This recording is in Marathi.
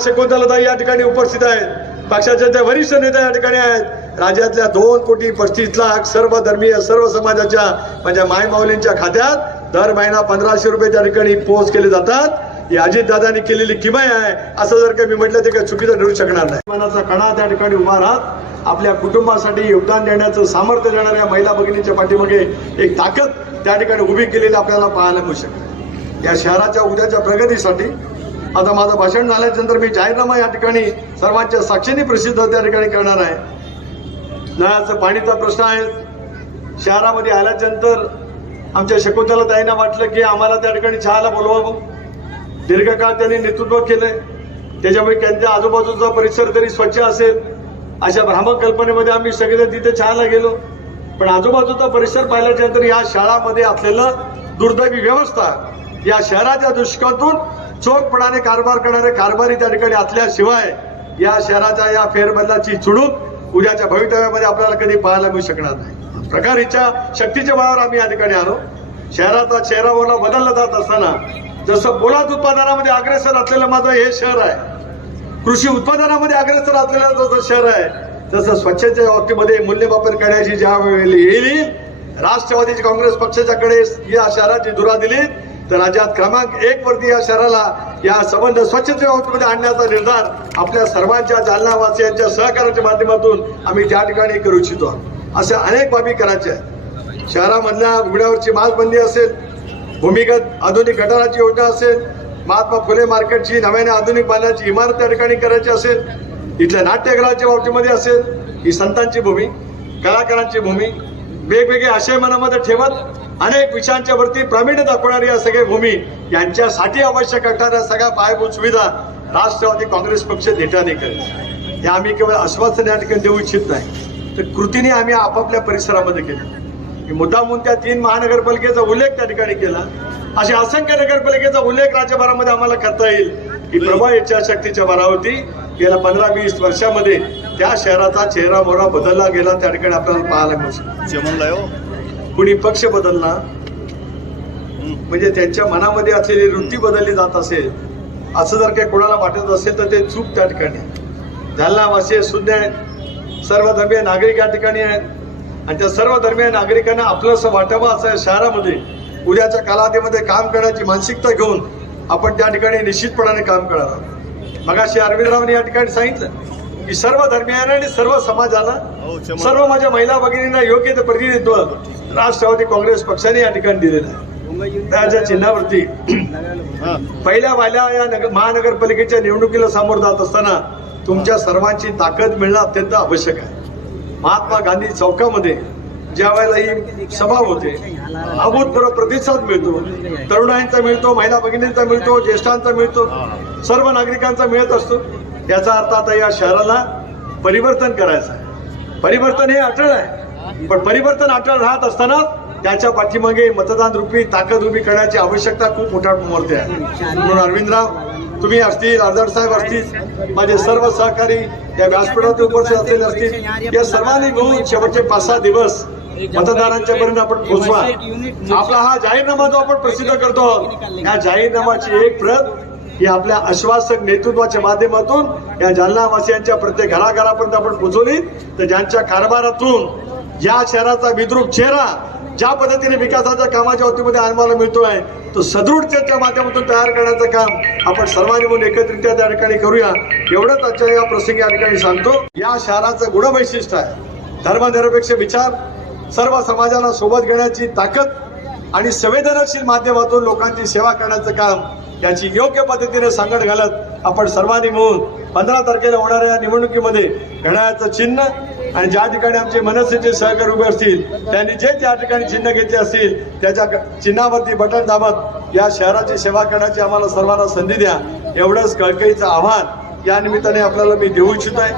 शकुंतलाताई या ठिकाणी उपस्थित आहेत, पक्षाचे जे वरिष्ठ नेते या ठिकाणी आहेत। राज्यातल्या 2,35,00,000 सर्व धर्मीय सर्व समाजाच्या म्हणजे मायमाऊलींच्या खात्यात दर महिना 1,500 रुपये त्या ठिकाणी पोस्ट केले जातात। ही अजितदादांनी केलेली किमया आहे, असं जर काही मी म्हटलं ते काही चुकीचं ठरू शकणार नाही। मनाचा कणा त्या ठिकाणी उभा राहत आपल्या कुटुंबासाठी योगदान देण्याचं सामर्थ्य देणाऱ्या महिला भगिनींच्या पाठीमागे एक ताकद त्या ठिकाणी उभी केलेली आपल्याला पाहायला मिळू शकते। या शहराच्या उद्याच्या प्रगतीसाठी आता माझं भाषण झाल्यानंतर मी जाहीरनामा या ठिकाणी सर्वांच्या साक्षीने प्रसिद्ध त्या ठिकाणी करणार आहे। नळाचं पाणीचा प्रश्न आहे, शहरामध्ये आल्यानंतर आमच्या शकुंतलाताईंना वाटलं की आम्हाला त्या ठिकाणी चहाला बोलवावं। दीर्घकाळ त्यांनी नेतृत्व केलंय, त्याच्यामुळे त्यांच्या आजूबाजूचा परिसर तरी स्वच्छ असेल अशा भ्रामक कल्पनेमध्ये आम्ही सगळेजण तिथे चहाला गेलो। पण आजूबाजूचा परिसर पाहिल्यानंतर या शाळामध्ये असलेलं दुर्दैवी व्यवस्था, या शहराच्या दृष्टिकोनातून चोखपणाने कारभार करणारे कारभारी त्या ठिकाणी असल्याशिवाय या शहराच्या या फेरबदलाची चुणूक उद्याच्या भवितव्यामध्ये आपल्याला कधी पाहायला मिळू शकणार नाही। प्रकारीच्या शक्तीच्या बळावर आम्ही या ठिकाणी आलो। शहराचा चेहरावरला बदलला जात असताना जसं पोलाद उत्पादनामध्ये अग्रेसर असलेलं माझं हे शहर आहे, कृषी उत्पादनामध्ये अग्रेसर असलेलं जसं शहर आहे, तसं स्वच्छतेच्या बाबतीमध्ये मूल्यमापन करण्याची ज्या वेळेला येईल राष्ट्रवादी काँग्रेस पक्षाच्याकडे या शहराची धुरा दिली तर राज्यात क्रमांक 1 वरती या शहराला या संबंध स्वच्छतेच्या बाबतीमध्ये आणण्याचा निर्धार आपल्या सर्वांच्या जालना वासियांच्या सहकार्याच्या माध्यमातून आम्ही त्या ठिकाणी करू इच्छितो। अशा अनेक बाबी करायच्या आहेत। शहरामधल्या उघड्यावरची मालबंदी असेल, भूमिगत आधुनिक गटाराची योजना असेल, महात्मा फुले मार्केटची नव्याने आधुनिक बांधण्याची इमारत त्या ठिकाणी करायची असेल, इथल्या नाट्यगृहाच्या बाबतीमध्ये असेल, ही संतांची भूमी, कलाकारांची भूमी, वेगवेगळे आशय मनामध्ये ठेवत अनेक विषयांच्या वरती प्रावीण्य दाखवणारी या सगळ्या भूमी यांच्यासाठी आवश्यक असणाऱ्या सगळ्या पायाभूत सुविधा राष्ट्रवादी काँग्रेस पक्ष नेत्याने केल्या। हे आम्ही केवळ आश्वासन या ठिकाणी देऊ इच्छित नाही, तर कृतीने आम्ही आपापल्या परिसरामध्ये केलं। मुद्दामून त्या 3 महानगरपालिकेचा उल्लेख त्या ठिकाणी केला, अशा असंख्य नगरपालिकेचा उल्लेख राज्यभरामध्ये आम्हाला करता येईल की प्रभा इच्छाशक्तीच्या बळावरती गेल्या 15-20 वर्षामध्ये त्या शहराचा चेहरा मोहरा बदलला गेला त्या ठिकाणी आपल्याला पाहायला मिळू शकतो। कुणी पक्ष बदलला म्हणजे त्यांच्या मनामध्ये असलेली वृत्ती बदलली जात असेल असं जर काही कोणाला वाटत असेल तर ते चूक त्या ठिकाणी। जालनावासी सुज्ञ आहेत, सर्व धर्मीय नागरिक या ठिकाणी आहेत आणि त्या सर्व धर्मीय नागरिकांना आपलंसं वाटावं असं शहरामध्ये उद्याच्या कालावधीमध्ये काम करण्याची मानसिकता घेऊन आपण त्या ठिकाणी निश्चितपणाने काम करणार आहोत। मगाशी अरविंदरावांनी या ठिकाणी सांगितलं की सर्व धर्मियांना आणि सर्व समाजाला, सर्व माझ्या महिला भगिनींना योग्य ते प्रतिनिधित्व राष्ट्रवादी काँग्रेस पक्षाने या ठिकाणी दिलेलं आहे। त्याच्या चिन्हावरती पहिल्या वाल्या या महानगरपालिकेच्या निवडणुकीला सामोरं जात असताना तुमच्या सर्वांची ताकद मिळणं अत्यंत आवश्यक आहे। महात्मा गांधी चौकामध्ये ज्या वेळेला ही सभा होते अभूतपूर्व प्रतिसाद मिळतो, तरुणांचा मिळतो, महिला भगिनींचा मिळतो, ज्येष्ठांचा मिळतो, सर्व नागरिकांचा मिळत असतो। याचा अर्थ आता या शहराला परिवर्तन करायचं आहे। परिवर्तन हे अटळ आहे, पण परिवर्तन अटळ राहत असताना त्याच्या पाठीमागे मतदान रूपी ताकद उभी करण्याची आवश्यकता खूप मोठ्या प्रमाणात आहे। म्हणून अरविंदराव तुम्ही असतील, आझाद साहेब असतील, माझे सर्व सहकारी या व्यासपीठावर उपस्थित असलेले असतील, या सर्वांनी मिळून शेवटचे 5-6 दिवस मतदारांच्या पर्यंत आपण पोहोचवा। आपला हा जाहीरनामा जो आपण प्रसिद्ध करतो या जाहीरनामाची एक प्रत ही आपल्या आश्वासक नेतृत्वाच्या माध्यमातून या जालनावासियांच्या प्रत्येक घराघरापर्यंत आपण पोहोचवली तर ज्यांच्या कारभारातून या शहराचा विद्रूप चेहरा ज्या पद्धतीने विकासाच्या कामाच्या बाबतीमध्ये आम्हाला मिळतोय तो सदृढतेच्या माध्यमातून तयार करण्याचं काम आपण सर्वांनी मिळून एकत्रित्या त्या ठिकाणी करूया, एवढंच आजच्या या प्रसंगी या ठिकाणी सांगतो। या शहराचं गुणवैशिष्ट्य आहे धर्मनिरपेक्ष विचार, सर्व समाजाला सोबत घेण्याची ताकद आणि संवेदनशील माध्यमातून लोकांची सेवा करण्याचं काम याची योग्य पद्धतीने सांगड घालत आपण सर्वांनी मिळून 15 तारखेला होणाऱ्या या निवडणुकीमध्ये घड्याळाचं चिन्ह आणि ज्या ठिकाणी आमचे मनसेचे सहकारी उभे असतील त्यांनी जे त्या ठिकाणी चिन्ह घेतले असतील त्याच्या चिन्हावरती बटन दाबत या शहराची सेवा करण्याची आम्हाला सर्वांना संधी द्या, एवढंच कळकळीचं आव्हान या निमित्ताने आपल्याला मी देऊ इच्छित आहे।